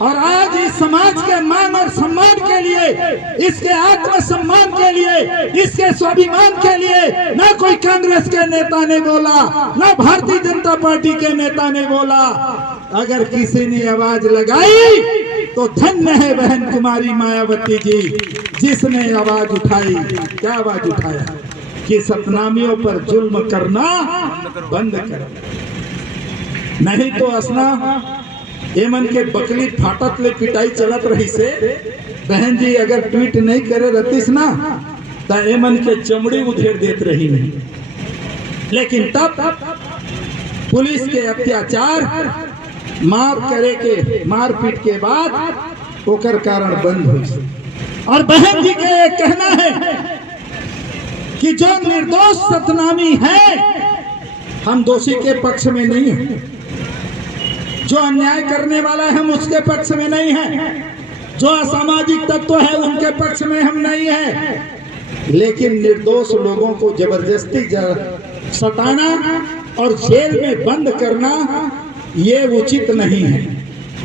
और आज इस समाज के मान और सम्मान के लिए, इसके आत्मसम्मान के लिए, इसके स्वाभिमान के लिए न कोई कांग्रेस के नेता ने बोला, न भारतीय जनता पार्टी के नेता ने बोला। अगर किसी ने आवाज लगाई तो धन्य है बहन कुमारी मायावती जी, जिसने आवाज उठाई। क्या आवाज उठाया कि सतनामियों पर जुल्म करना बंद कर, नहीं तो असना एमन के बकली फाटत ले पिटाई चलत रही से। बहन जी अगर ट्वीट नहीं करे रतीस ना तो एमन के चमड़ी उधेड़ देत रही नहीं। लेकिन तब पुलिस के अत्याचार, मारपीट के बाद ओकर कारण बंद हुई। और बहन जी के कहना है कि जो निर्दोष सतनामी है, हम दोषी के पक्ष में नहीं है, जो अन्याय करने वाला है हम उसके पक्ष में नहीं है, जो असामाजिक तत्व है उनके पक्ष में हम नहीं है। लेकिन निर्दोष लोगों को जबरदस्ती सताना और जेल में बंद करना ये उचित नहीं है।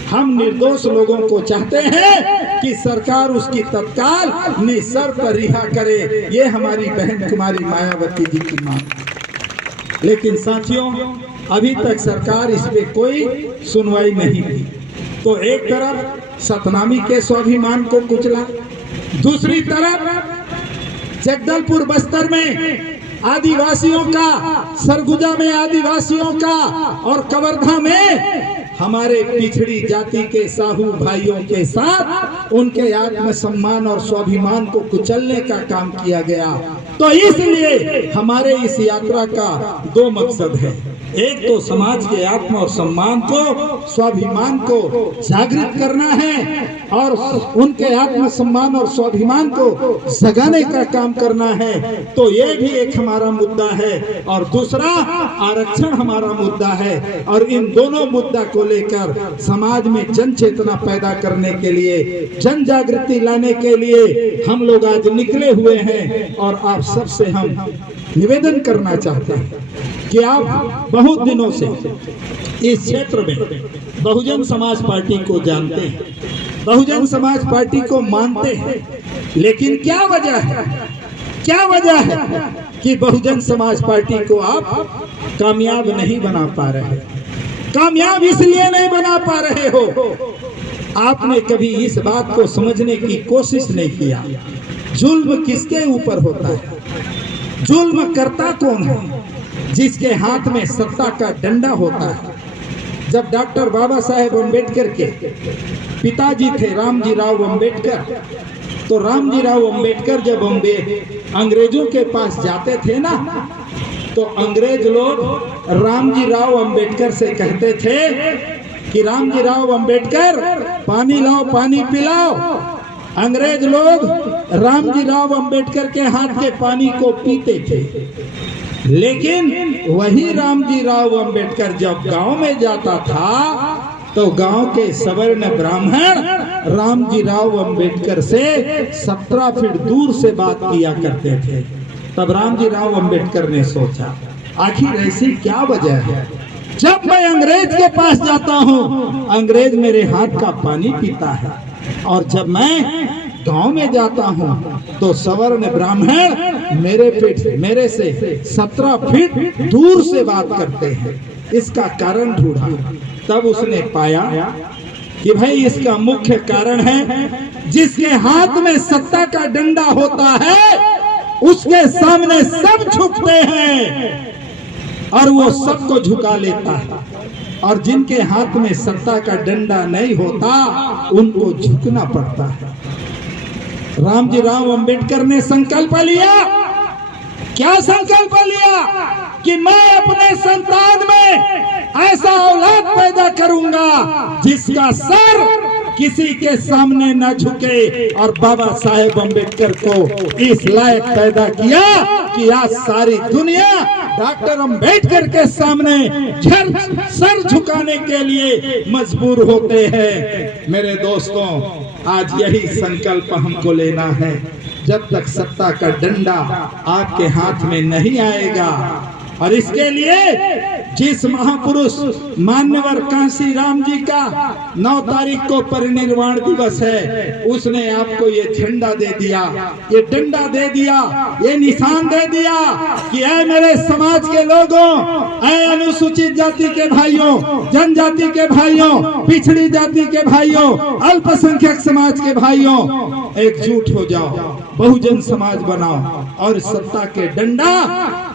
हम निर्दोष लोगों को चाहते हैं कि सरकार उसकी तत्काल निसर पर रिहा करे। ये हमारी बहन कुमारी मायावती जी की मांग। लेकिन साथियों अभी तक सरकार इस पे कोई सुनवाई नहीं की। तो एक तरफ सतनामी के स्वाभिमान को कुचला, दूसरी तरफ जगदलपुर बस्तर में आदिवासियों का, सरगुजा में आदिवासियों का और कवर्धा में हमारे पिछड़ी जाति के साहू भाइयों के साथ उनके आत्मसम्मान और स्वाभिमान को कुचलने का काम किया गया। तो इसलिए हमारे इस यात्रा का दो मकसद है। एक तो समाज के आत्म और सम्मान को, स्वाभिमान को जागृत करना है और उनके आत्म सम्मान और स्वाभिमान को जगाने का काम करना है। तो ये भी एक हमारा मुद्दा है। और दूसरा आरक्षण हमारा मुद्दा है। और इन दोनों मुद्दा को लेकर समाज में जन चेतना पैदा करने के लिए, जन जागृति लाने के लिए हम लोग आज निकले हुए हैं। और आप सबसे हम निवेदन करना चाहते हैं कि आप बहुत दिनों से इस क्षेत्र में बहुजन समाज पार्टी को जानते हैं, बहुजन समाज पार्टी को मानते हैं। लेकिन क्या वजह है कि बहुजन समाज पार्टी को आप कामयाब नहीं बना पा रहे? कामयाब इसलिए नहीं बना पा रहे हो, आपने कभी इस बात को समझने की कोशिश नहीं किया जुल्म किसके ऊपर होता है। जुल्म करता कौन है? जिसके हाथ में सत्ता का डंडा होता है। जब डॉक्टर बाबा साहेब अम्बेडकर के पिताजी थे रामजी राव अम्बेडकर, तो रामजी राव अम्बेडकर जब अंग्रेजों के पास जाते थे ना, तो अंग्रेज लोग रामजी राव अम्बेडकर से कहते थे कि रामजी राव अम्बेडकर पानी लाओ, पानी पिलाओ। अंग्रेज लोग रामजी राव अम्बेडकर के हाथ के पानी को पीते थे। लेकिन वही रामजी राव अम्बेडकर जब गांव में जाता था तो गांव के सवर्ण ब्राह्मण रामजी राव अम्बेडकर से 17 फीट दूर से बात किया करते थे। तब रामजी राव अम्बेडकर ने सोचा आखिर ऐसी क्या वजह है? जब मैं अंग्रेज के पास जाता हूँ अंग्रेज मेरे हाथ का पानी पीता है, और जब मैं गांव में जाता हूँ तो सवर्ण ब्राह्मण मेरे से 17 फीट दूर से बात करते हैं। इसका कारण ढूंढा, तब उसने पाया कि भाई इसका मुख्य कारण है जिसके हाथ में सत्ता का डंडा होता है उसके सामने सब झुकते हैं और वो सबको झुका लेता है, और जिनके हाथ में सत्ता का डंडा नहीं होता उनको झुकना पड़ता है। रामजी राव अम्बेडकर ने संकल्प लिया। क्या संकल्प लिया? कि मैं अपने संतान में ऐसा औलाद पैदा करूंगा जिसका सर किसी के सामने न झुके। और बाबा साहेब अम्बेडकर को इस लायक पैदा किया कि आज सारी दुनिया डॉक्टर अम्बेडकर के सामने सर झुकाने के लिए मजबूर होते हैं। मेरे दोस्तों, आज यही संकल्प हमको लेना है। जब तक सत्ता का डंडा आपके हाथ में नहीं आएगा और इसके लिए जिस महापुरुष मान्यवर कांसी राम जी का 9 तारीख को परिनिर्वाण दिवस है, उसने आपको ये झंडा दे दिया, ये डंडा दे दिया, ये निशान दे दिया कि ऐ मेरे समाज के लोगों, ऐ अनुसूचित जाति के भाइयों, जनजाति के भाइयों, पिछड़ी जाति के भाइयों, अल्पसंख्यक समाज के भाइयों, एकजुट हो जाओ, बहुजन समाज बनाओ और सत्ता के डंडा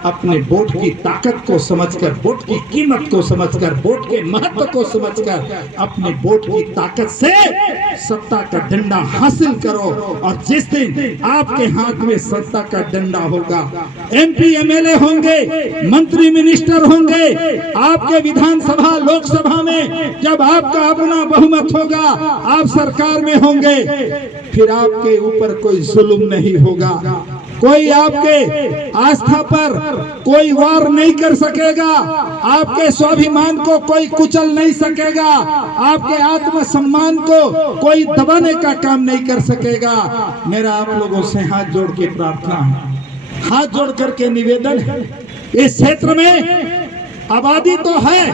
अपने वोट की ताकत को समझकर, वोट की कीमत को समझकर, वोट के महत्व को समझकर अपने वोट की ताकत से सत्ता का डंडा हासिल करो। और जिस दिन आपके हाथ में सत्ता का डंडा होगा, MP MLA होंगे, मंत्री मिनिस्टर होंगे, आपके विधानसभा लोकसभा में जब आपका अपना बहुमत होगा, आप सरकार में होंगे, फिर आपके ऊपर कोई जुल्म नहीं होगा, कोई आपके आस्था पर कोई वार नहीं कर सकेगा, आपके स्वाभिमान को कोई कुचल नहीं सकेगा, आपके आत्मसम्मान को कोई दबाने का काम नहीं कर सकेगा। मेरा आप लोगों से हाथ जोड़ के प्रार्थना है, हाथ जोड़ करके निवेदन है, इस क्षेत्र में आबादी तो है,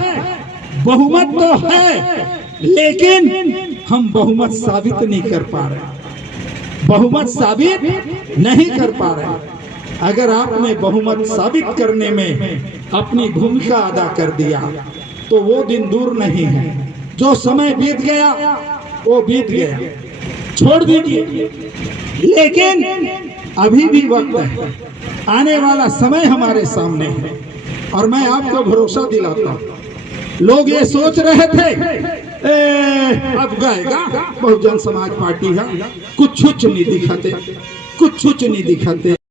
बहुमत तो है, लेकिन हम बहुमत साबित नहीं कर पा रहे, बहुमत साबित नहीं कर पा रहे। अगर आपने बहुमत साबित करने में अपनी भूमिका अदा कर दिया तो वो दिन दूर नहीं है। जो समय बीत गया वो बीत गया, छोड़ दीजिए, लेकिन अभी भी वक्त है, आने वाला समय हमारे सामने है। और मैं आपको भरोसा दिलाता हूँ, लोग ये सोच रहे थे अब गएगा बहुजन समाज पार्टी है, कुछ नहीं दिखाते, कुछ नहीं दिखाते।